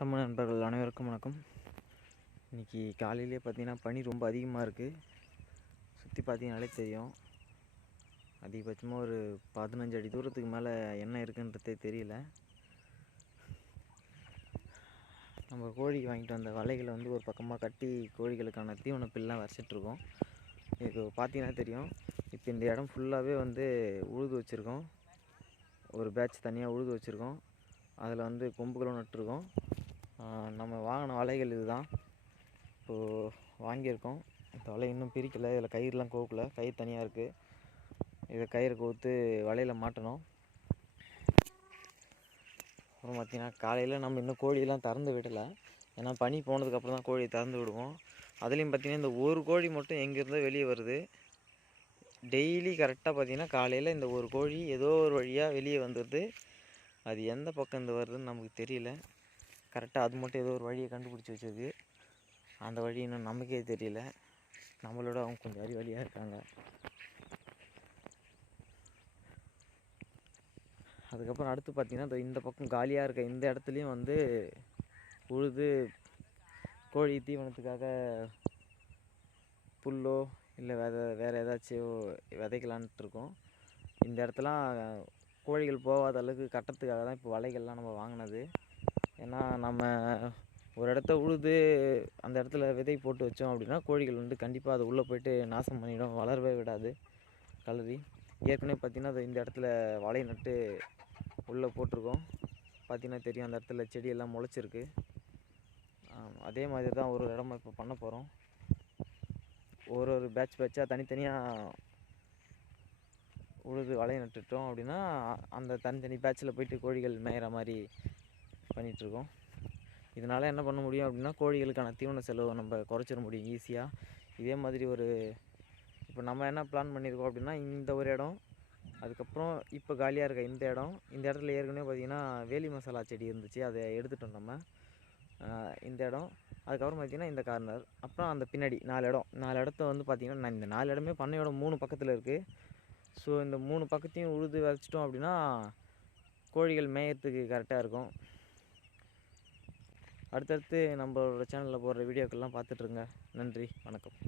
தமிழ் நண்பர்கள் அனைவருக்கும் வணக்கம். இன்றைக்கி காலையிலே பார்த்திங்கன்னா பனி ரொம்ப அதிகமாக இருக்குது. சுற்றி பார்த்தீங்கனாலே தெரியும். அதிகபட்சமாக ஒரு 15 அடி தூரத்துக்கு மேலே என்ன இருக்குன்றதே தெரியல. நம்ம கோழிக்கு வாங்கிட்டு வந்த வலைகளை ஒரு பக்கமாக கட்டி கோழிகளுக்கான தீவன பில்லாம் வரைச்சிட்ருக்கோம். இது பார்த்தீங்கன்னா தெரியும். இப்போ இந்த இடம் ஃபுல்லாகவே உழுது வச்சுருக்கோம். ஒரு பேட்ச் தனியாக உழுது வச்சுருக்கோம். அதில் கொம்புகளும் நட்டுருக்கோம். நம்ம வாங்கின வலைகள் இதுதான். இப்போது வாங்கியிருக்கோம். இந்த வலை இன்னும் பிரிக்கலை. இதில் கயிறுலாம் கோக்கலை. கயிறு தனியாக இருக்குது. இதை கயிறு கோர்த்து வலையில் மாட்டணும். அப்புறம் பார்த்திங்கன்னா காலையில் நம்ம இன்னும் கோழியெல்லாம் திறந்து விடலை. ஏன்னா பனி போனதுக்கப்புறம் தான் கோழியை திறந்து விடுவோம். அதுலேயும் பார்த்திங்கன்னா இந்த ஒரு கோழி மட்டும் எங்கேருந்தோ வெளியே வருது. டெய்லி கரெக்டாக பார்த்திங்கன்னா காலையில் இந்த ஒரு கோழி ஏதோ ஒரு வழியாக வெளியே வந்துடுது. அது எந்த பக்கம் இந்த வருதுன்னு நமக்கு தெரியல. கரெக்டாக அது மட்டும் ஏதோ ஒரு வழியை கண்டுபிடிச்சி வச்சிருக்கு. அந்த வழி இன்னும் நமக்கே தெரியல. நம்மளோட அவங்க கொஞ்சம் அறிவாளியாக இருக்காங்க. அதுக்கப்புறம் அடுத்து பார்த்திங்கன்னா இந்த பக்கம் காலியாக இருக்க இந்த இடத்துலையும் உழுது கோழி தீவனத்துக்காக புல்லோ இல்லை வேறு ஏதாச்சும் விதைக்கலான்ட்டு இருக்கோம். இந்த இடத்துலாம் கோழிகள் போகாத அளவுக்கு கட்டுறதுக்காக தான் இப்போ வலைகள்லாம் நம்ம வாங்கினது. ஏன்னா நம்ம ஒரு இடத்த உழுது அந்த இடத்துல விதை போட்டு வச்சோம் அப்படின்னா கோழிகள் கண்டிப்பாக அது உள்ளே போய்ட்டு நாசம் பண்ணிடும். வளரவே விடாது கலரி. ஏற்கனவே பார்த்திங்கன்னா இந்த இடத்துல வலை நட்டு உள்ளே போட்டிருக்கோம். பார்த்திங்கன்னா தெரியும். அந்த இடத்துல செடியெல்லாம் முளைச்சிருக்கு. அதே மாதிரி தான் ஒரு இடமா இப்போ பண்ண போகிறோம். ஒரு பேட்சாக தனித்தனியாக உழுது வலையை நட்டுட்டோம் அப்படின்னா அந்த தனித்தனி பேட்சில் போய்ட்டு கோழிகள் மேயிற மாதிரி பண்ணிகிட்ருக்கோம். இதனால் என்ன பண்ண முடியும் அப்படின்னா கோழிகளுக்கான தீவன செலவை நம்ம குறைச்சிட முடியும் ஈஸியாக. இதே மாதிரி இப்போ நம்ம என்ன பிளான் பண்ணியிருக்கோம் அப்படின்னா இந்த ஒரு இடம், அதுக்கப்புறம் இப்போ காலியாக இருக்க இந்த இடத்துல ஏற்கனவே பார்த்திங்கன்னா வேலி மசாலா செடி இருந்துச்சு. அதை எடுத்துட்டோம் நம்ம. இந்த இடம், அதுக்கப்புறம் பார்த்திங்கன்னா இந்த கார்னர், அப்புறம் அந்த பின்னாடி 4 இடத்த பார்த்திங்கன்னா இந்த 4 இடமே பண்ணையோட 3 பக்கத்தில் இருக்குது. ஸோ இந்த 3 பக்கத்தையும் உழுது வச்சிட்டோம் அப்படின்னா கோழிகள் மேயறதுக்கு கரெக்டாக இருக்கும். அடுத்தடுத்து நம்மளோட சேனலில் போடுற வீடியோக்கள்லாம் பார்த்துட்ருங்க. நன்றி, வணக்கம்.